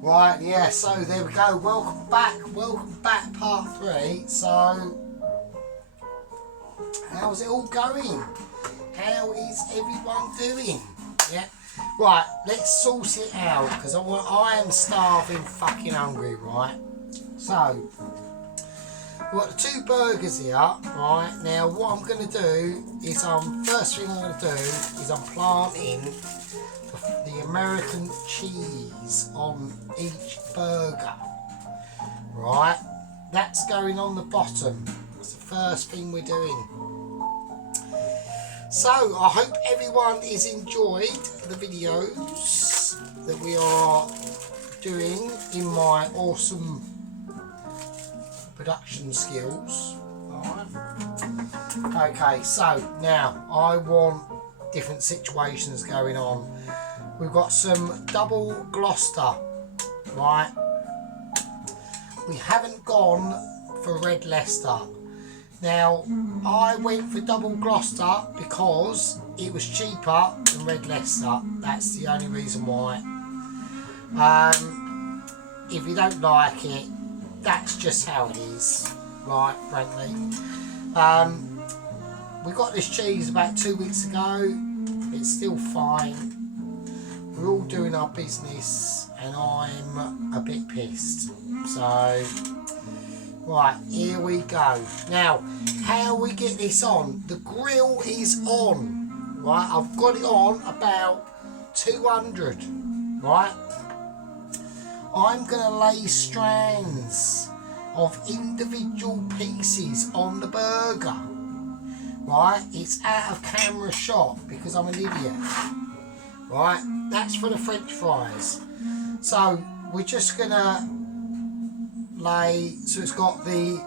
Right, yeah, so there we go. Welcome back, part 3. So, how's it all going? How is everyone doing? Yeah, right, let's source it out, because I am starving fucking hungry, right? So, we've got the 2 burgers here, right? Now, what I'm going to do is, first thing I'm going to do is I'm planting the American cheese on each burger, right? That's going on the bottom. That's the first thing we're doing. So I hope everyone has enjoyed the videos that we are doing in my awesome production skills. Alright. Okay, so now I want different situations going on. We've got some double Gloucester, right? We haven't gone for red Leicester. Now, I went for double Gloucester because it was cheaper than red Leicester. That's the only reason why. If you don't like it, that's just how it is, right, frankly. We got this cheese about 2 weeks ago. It's still fine. We're all doing our business and I'm a bit pissed. So, right, here we go. Now, how we get this on? The grill is on, right? I've got it on about 200, right? I'm going to lay strands of individual pieces on the burger, right? It's out of camera shot because I'm an idiot. Right, that's for the French fries. So we're just gonna lay, so it's got the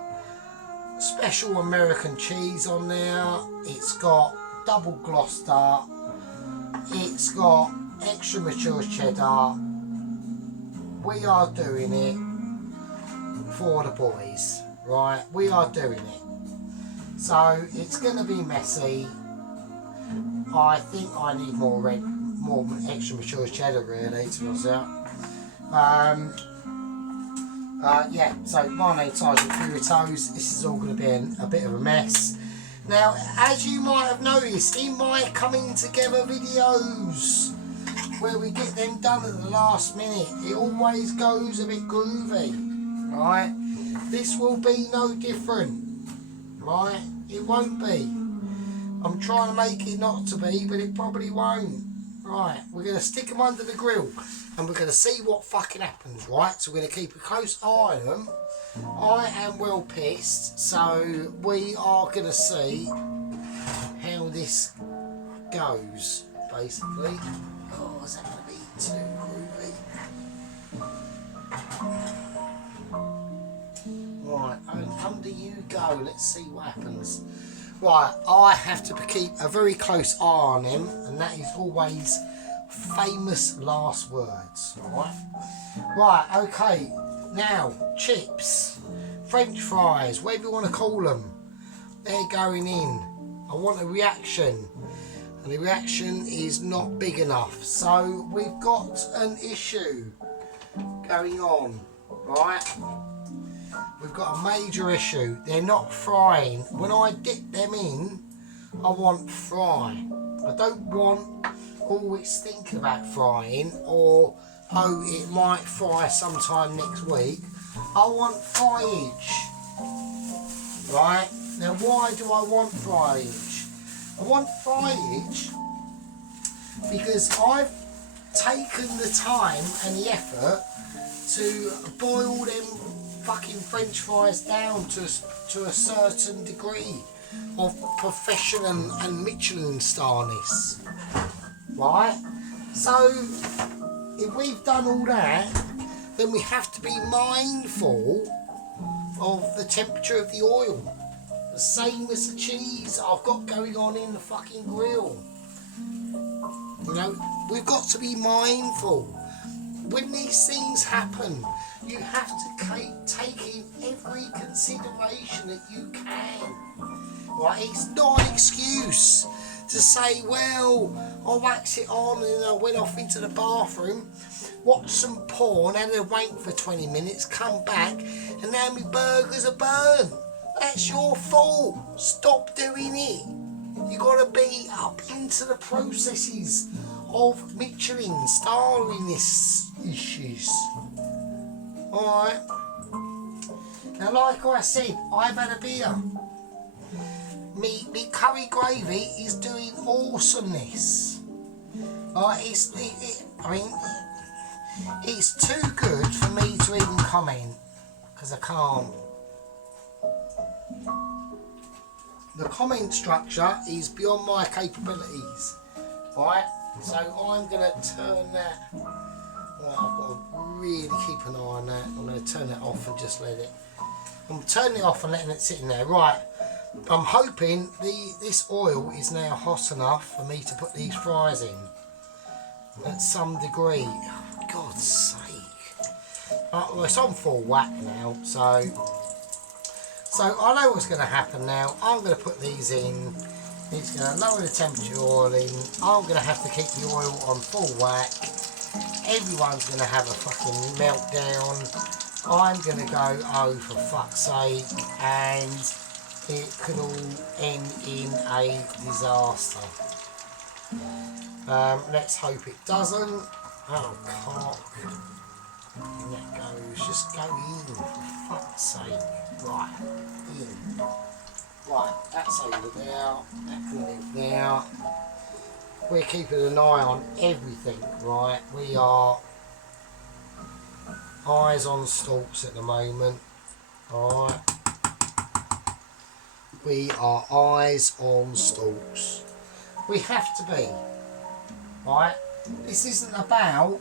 special American cheese on there, it's got double Gloucester, it's got extra mature cheddar. We are doing it for the boys, right? We are doing it. So it's gonna be messy. I think I need more extra mature cheddar, really, to be honest. Yeah, so my name's Sergeant Puritos. This is all going to be a bit of a mess. Now, as you might have noticed in my coming together videos, where we get them done at the last minute, it always goes a bit groovy, right? This will be no different, right? It won't be. I'm trying to make it not to be, but it probably won't. Right, we're going to stick them under the grill and we're going to see what fucking happens, right? So we're going to keep a close eye on them. I am well pissed, so we are going to see how this goes, basically. Oh, is that going to be too groovy? Right, under you go. Let's see what happens. Right, I have to keep a very close eye on him, and that is always famous last words. Right, okay. Now, chips, French fries, whatever you want to call them, they're going in. I want a reaction, and the reaction is not big enough. So we've got an issue going on, right? We've got a major issue. They're not frying. When I dip them in, I want fry. I don't want always thinking about frying or, oh, it might fry sometime next week. I want fryage. Right? Now, why do I want fryage? I want fryage because I've taken the time and the effort to boil them fucking French fries down to a certain degree of profession and Michelin starness, right? So if we've done all that, then we have to be mindful of the temperature of the oil, the same as the cheese I've got going on in the fucking grill. You know, we've got to be mindful when these things happen. You have to consideration that you can. Right, it's not an excuse to say, well, I waxed it on and I went off into the bathroom, watched some porn, had a wank for 20 minutes, come back, and now my burgers are burnt. That's your fault. Stop doing it. You got to be up into the processes of Michelin starring this issues. Alright. Now, like I said, I've had a beer. Me curry gravy is doing awesomeness. It's too good for me to even comment, because I can't. The comment structure is beyond my capabilities, right? So I'm going to turn that. Right, I've got to really keep an eye on that. I'm going to turn it off and just let it. I'm turning it off and letting it sit in there. Right. I'm hoping this oil is now hot enough for me to put these fries in at some degree. Oh, for God's sake. Well, it's on full whack now, so I know what's going to happen now. I'm going to put these in. It's going to lower the temperature of oil in. I'm going to have to keep the oil on full whack. Everyone's going to have a fucking meltdown. I'm going to go, oh for fuck's sake, and it could all end in a disaster. Let's hope it doesn't. Oh, cock. And that goes, just go in, for fuck's sake. Right, in. Right, that's over there, that can live there. We're keeping an eye on everything, right? We are eyes on stalks at the moment, alright? We are eyes on stalks. We have to be, right? This isn't about,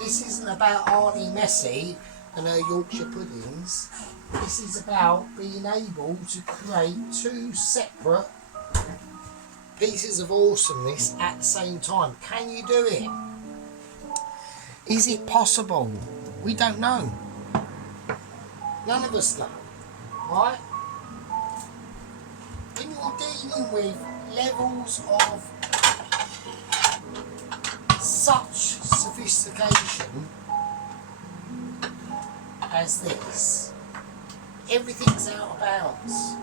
this isn't about Auntie Messi and her Yorkshire puddings. This is about being able to create two separate pieces of awesomeness at the same time. Can you do it? Is it possible? We don't know. None of us know, right? When you're dealing with levels of such sophistication as this, everything's out of bounds.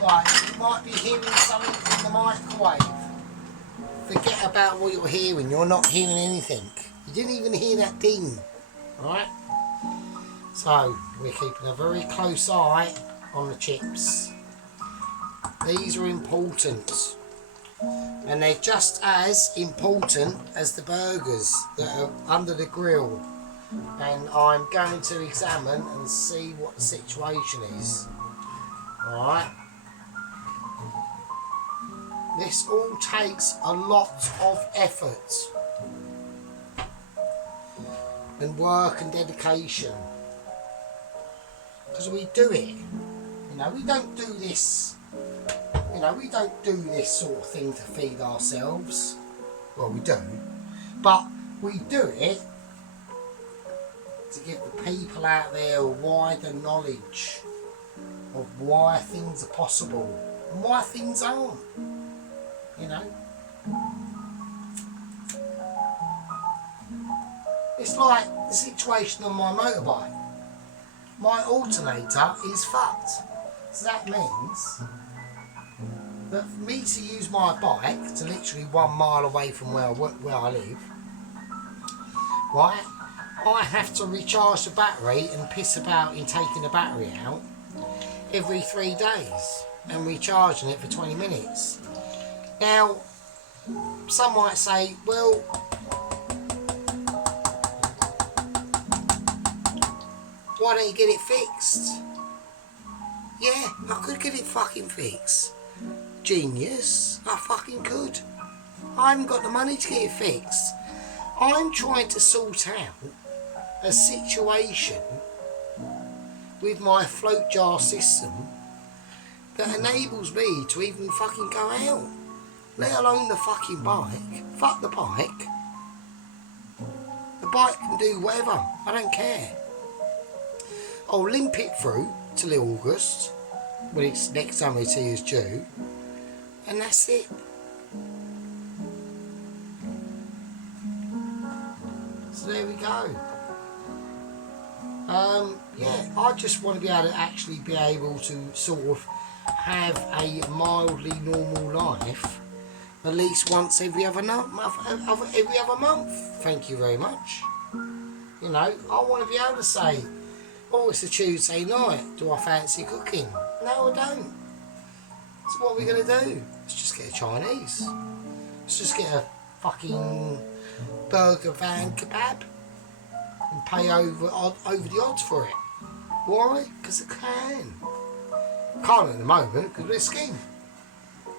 Right, you might be hearing something in the microwave. Forget about what you're hearing. You're not hearing anything. You didn't even hear that ding. Right? So, we're keeping a very close eye on the chips. These are important. And they're just as important as the burgers that are under the grill. And I'm going to examine and see what the situation is. Alright? This all takes a lot of effort and work and dedication, because we do it. We don't do this. We don't do this sort of thing to feed ourselves. Well, we do, but we do it to give the people out there a wider knowledge of why things are possible and why things aren't. It's like the situation on my motorbike. My alternator is fucked. So that means that for me to use my bike to literally 1 mile away from where I live, right, I have to recharge the battery and piss about in taking the battery out every 3 days and recharging it for 20 minutes. Now, some might say, well, why don't you get it fixed? Yeah, I could get it fucking fixed. Genius, I fucking could. I haven't got the money to get it fixed. I'm trying to sort out a situation with my float jar system that enables me to even fucking go out. Let alone the fucking bike. Fuck the bike. The bike can do whatever. I don't care. I'll limp it through till August, when its next MOT is due, and that's it. So there we go. Yeah, I just want to be able to actually be able to sort of have a mildly normal life at least once every other month. Thank you very much. You know, I want to be able to say, oh, it's a Tuesday night, do I fancy cooking? No, I don't. So what are we going to do? Let's just get a Chinese. Let's just get a fucking burger van kebab and pay over the odds for it. Why? Because I can. Can't at the moment because we're scheme.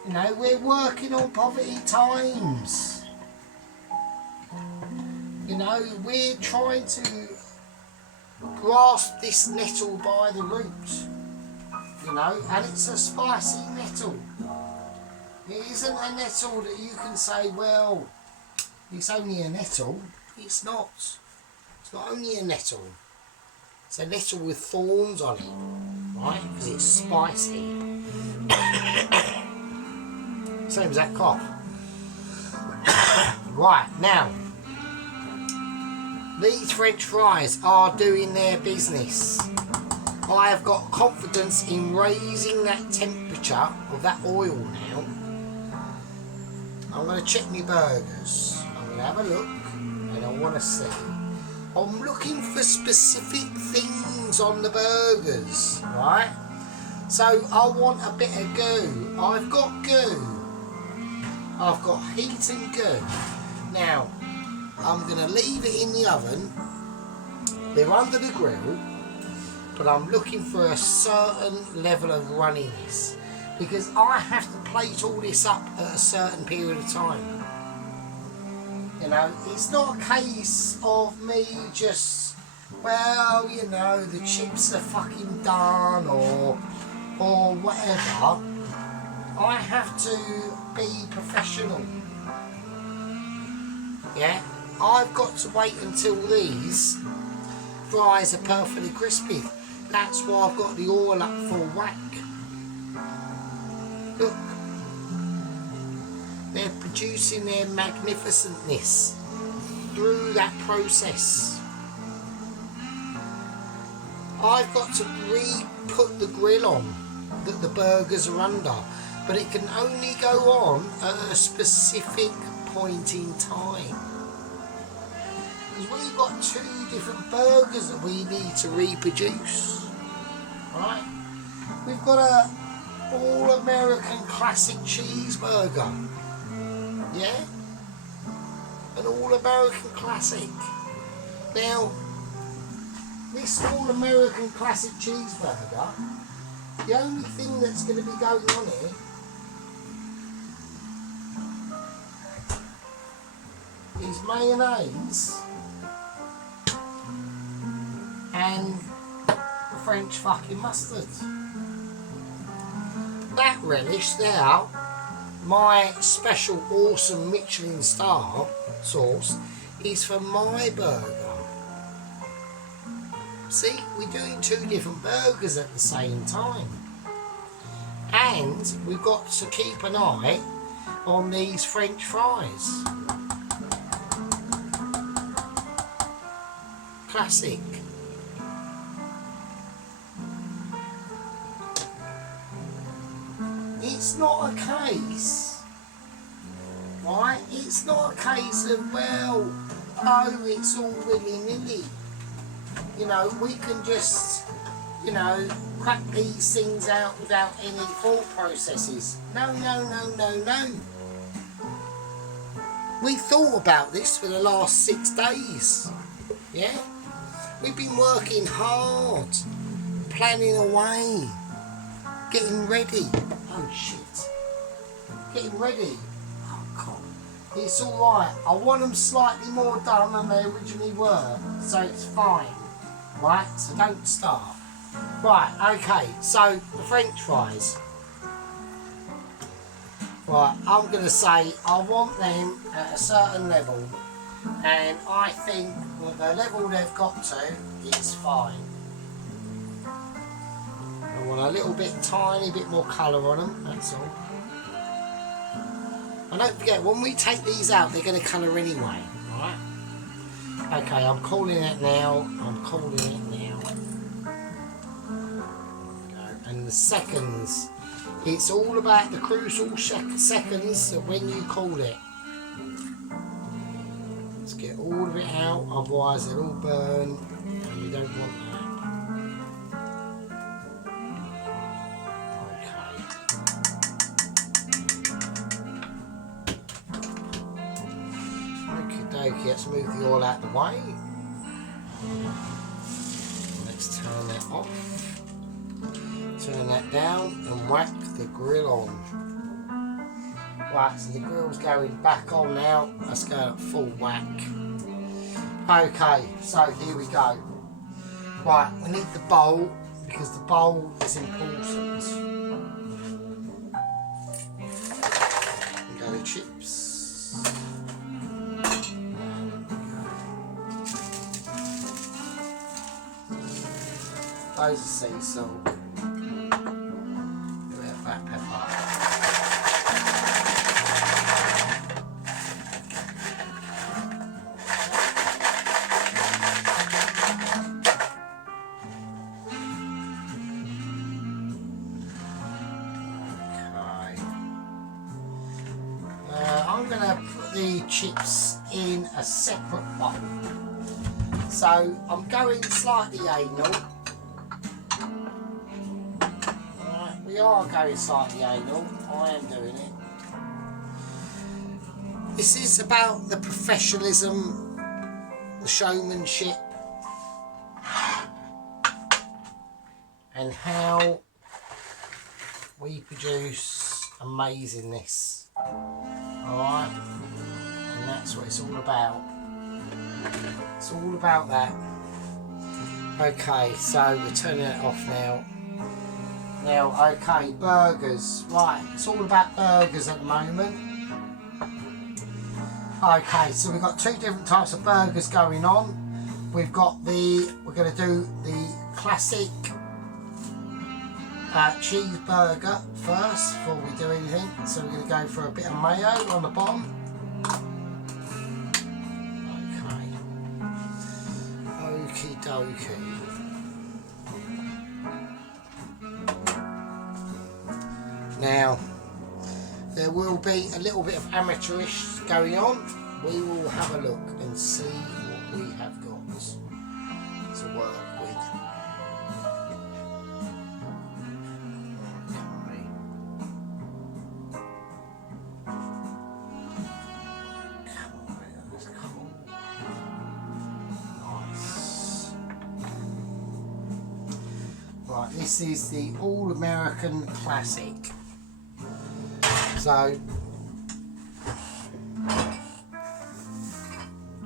You know, we're working on poverty times. You know, we're trying to grasp this nettle by the root. You know, and it's a spicy nettle. It isn't a nettle that you can say, well, it's only a nettle. It's not. It's not only a nettle. It's a nettle with thorns on it, right? Because it's spicy. Same as that cough. Right, now, these French fries are doing their business. I have got confidence in raising that temperature of that oil now. I'm going to check my burgers. I'm going to have a look and I want to see. I'm looking for specific things on the burgers, right? So I want a bit of goo. I've got goo. I've got heat and goo. Now, I'm going to leave it in the oven. They're under the grill, but I'm looking for a certain level of runniness because I have to plate all this up at a certain period of time. You know, it's not a case of me just, well, you know, the chips are fucking done or whatever. I have to be professional. Yeah, I've got to wait until these fries are perfectly crispy. That's why I've got the oil up full whack. Look. They're producing their magnificentness through that process. I've got to re-put the grill on that the burgers are under, but it can only go on at a specific point in time. Because we've got 2 different burgers that we need to reproduce. Right? We've got a all-American classic cheeseburger. Yeah? An all-American classic. Now, this all-American classic cheeseburger, the only thing that's going to be going on here is mayonnaise and French fucking mustard. That relish there, my special awesome Michelin star sauce, is for my burger. See, we're doing 2 different burgers at the same time. And we've got to keep an eye on these French fries. Classic. It's not a case, right? It's not a case of, well, oh, it's all willy-nilly. You know, we can just, you know, crack these things out without any thought processes. No, no, no, no, no. We thought about this for the last 6 days, yeah? We've been working hard, planning away, getting ready. Oh shit. Getting ready. Oh god. It's alright. I want them slightly more done than they originally were. So it's fine. Right? So don't start. Right, okay. So the French fries. Right, I'm going to say I want them at a certain level. And I think the level they've got to is fine. I want a little bit, tiny bit more colour on them, that's all. And don't forget, when we take these out, they're going to colour anyway, right? Okay, I'm calling it now. I'm calling it now. And the seconds. It's all about the crucial seconds that when you call it. Let's get all of it out, otherwise it'll all burn, and we don't want that. Okay, let's move the oil out of the way. Let's turn that off. Turn that down and whack the grill on. Right, so the grill's going back on now. Let's go at full whack. Okay, so here we go. Right, we need the bowl because the bowl is important. We go to chips. Those are sea salt. A bit of black pepper. Okay. I'm going to put the chips in a separate bowl. So I'm going slightly anal. We are going slightly anal, I am doing it. This is about the professionalism, the showmanship, and how we produce amazingness. Alright? And that's what it's all about. It's all about that. Okay, so we're turning it off now. Now, okay, burgers. Right, it's all about burgers at the moment. Okay, so we've got two different types of burgers going on. We've got we're going to do the classic cheeseburger first before we do anything. So we're going to go for a bit of mayo on the bottom. Okay. Okie dokie. Now, there will be a little bit of amateurish going on. We will have a look and see what we have got to work with. Nice. Right, this is the All-American Classic. So,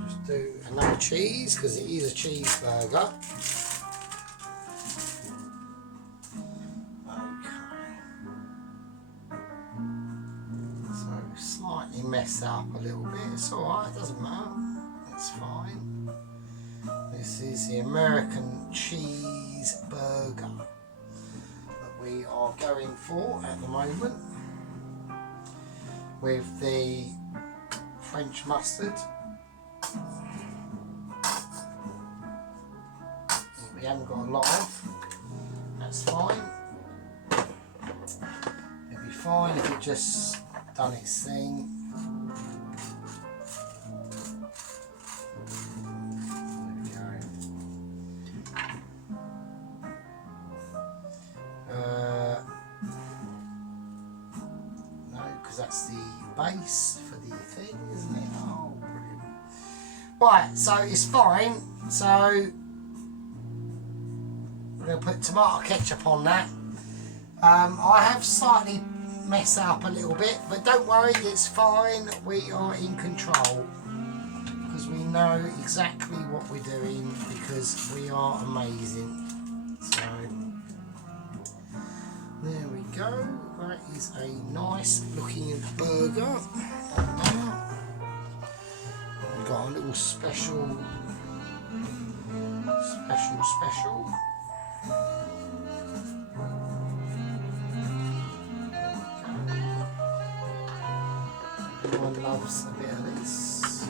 just do another cheese because it is a cheeseburger. Okay. So, slightly messed up a little bit. It's alright, it doesn't matter. It's fine. This is the American cheeseburger that we are going for at the moment, with the French mustard. We haven't got a lot of, that's fine. It'd be fine if it just done its thing. There we go. No, because that's the base for the thing, isn't it? Oh, brilliant. Right, so it's fine. So we're going to put tomato ketchup on that. I have slightly messed up a little bit, but don't worry, it's fine. We are in control because we know exactly what we're doing because we are amazing. So there we go. That is a nice looking burger. We've got a little special. loves a bit of this.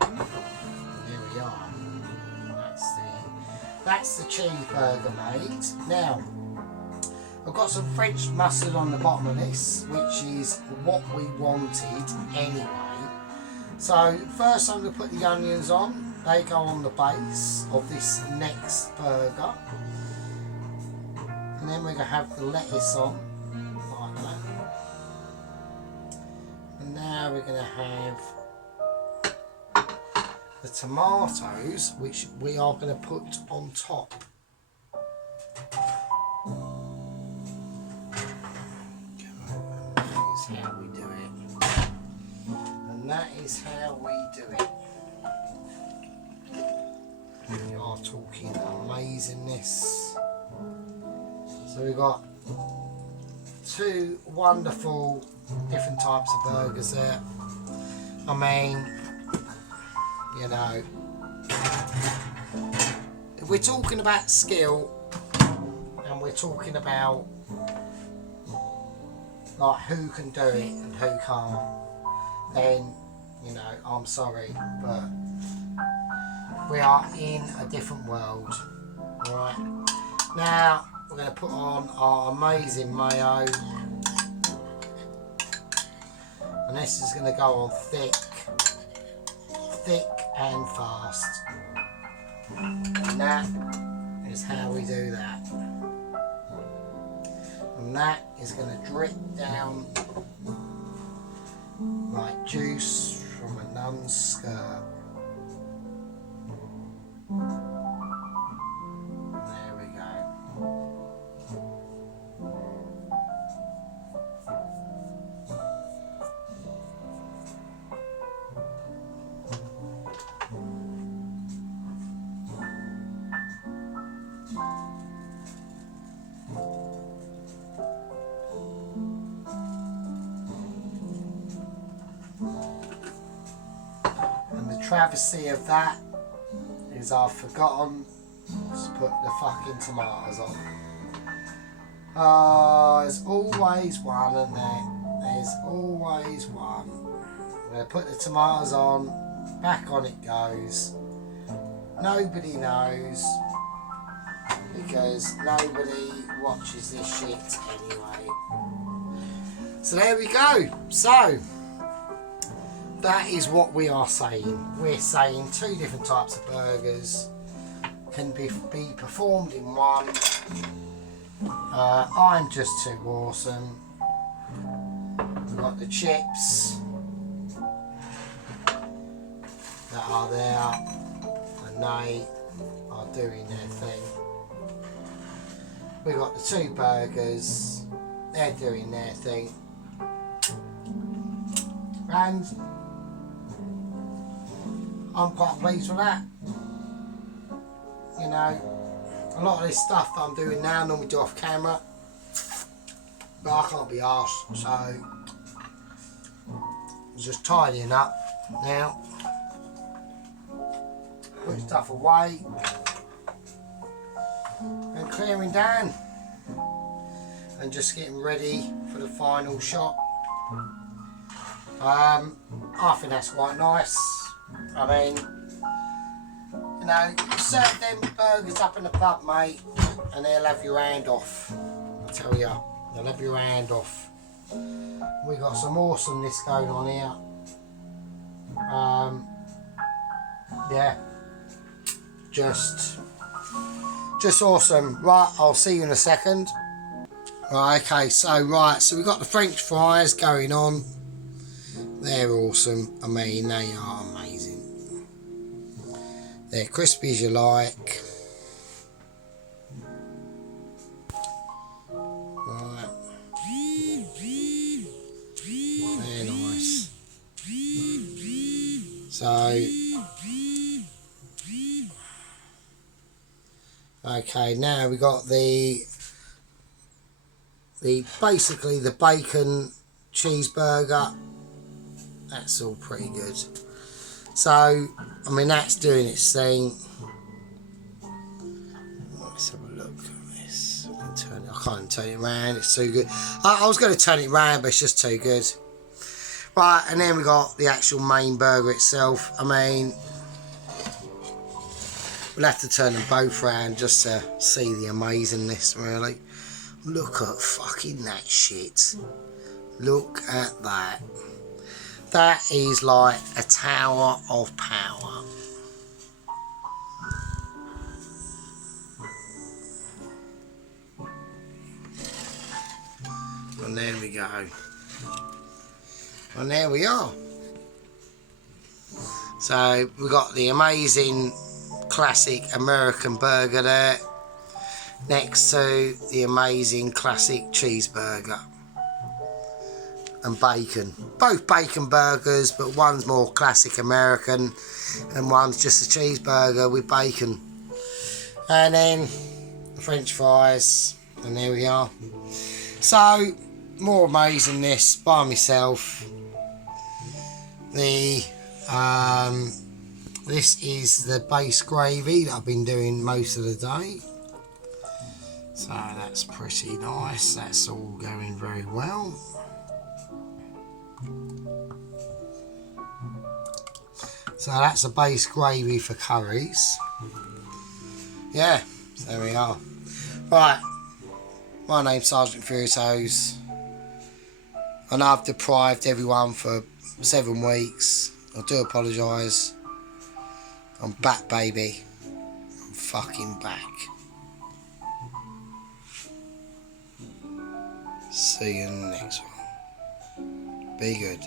There we are. That's the cheeseburger made. Now, I've got some French mustard on the bottom of this, which is what we wanted anyway. So first I'm going to put the onions on. They go on the base of this next burger. And then we're going to have the lettuce on, like that. And now we're going to have the tomatoes, which we are going to put on top. How we do it, and that is how we do it. We are talking amazingness. So we've got two wonderful different types of burgers there. I mean, you know, if we're talking about skill and we're talking about like who can do it and who can't, then, you know, I'm sorry, but we are in a different world. Right, now we're going to put on our amazing mayo, and this is going to go on thick and fast, and that is how we do that. And that is going to drip down like juice from a nun's skirt. There we go. Travesty of that is I've forgotten to put the fucking tomatoes on. There's always one, isn't there? There's always one. I'm going to put the tomatoes on, back on it goes. Nobody knows, because nobody watches this shit anyway. So there we go. So that is what we are saying. We're saying two different types of burgers can be performed in one. I'm just too awesome. We've got the chips that are there, and they are doing their thing. We've got the two burgers, they're doing their thing. And I'm quite pleased with that. You know, a lot of this stuff that I'm doing now, I normally do off camera, but I can't be arsed, so I'm just tidying up now, putting stuff away and clearing down and just getting ready for the final shot. I think that's quite nice. I mean, you know, you serve them burgers up in the pub, mate, and they'll have your hand off. I tell you, they'll have your hand off. We got some awesomeness going on here. Yeah, just awesome. Right, I'll see you in a second. Right, okay, so we've got the French fries going on. They're awesome. I mean, they are amazing. They're crispy as you like. Right. They're nice. So, okay, now we got the basically the bacon cheeseburger. That's all pretty good. So, I mean, that's doing its thing. So can't turn it around, it's too good. I was going to turn it around, but it's just too good. Right, and then we got the actual main burger itself. I mean, we'll have to turn them both round just to see the amazingness, really. Look at fucking that shit. Look at that. That is like a tower of power. And there we go. And there we are. So we've got the amazing classic American burger there, next to the amazing classic cheeseburger and bacon. Both bacon burgers, but one's more classic American and one's just a cheeseburger with bacon. And then the French fries, and there we are. So, more amazingness by myself. This is the base gravy that I've been doing most of the day. So that's pretty nice. That's all going very well. So that's a base gravy for curries. Yeah, so there we are. Right, my name's Sergeant Furitos. I know I've deprived everyone for 7 weeks. I do apologise. I'm back, baby. I'm fucking back. See you in the next one. Be good.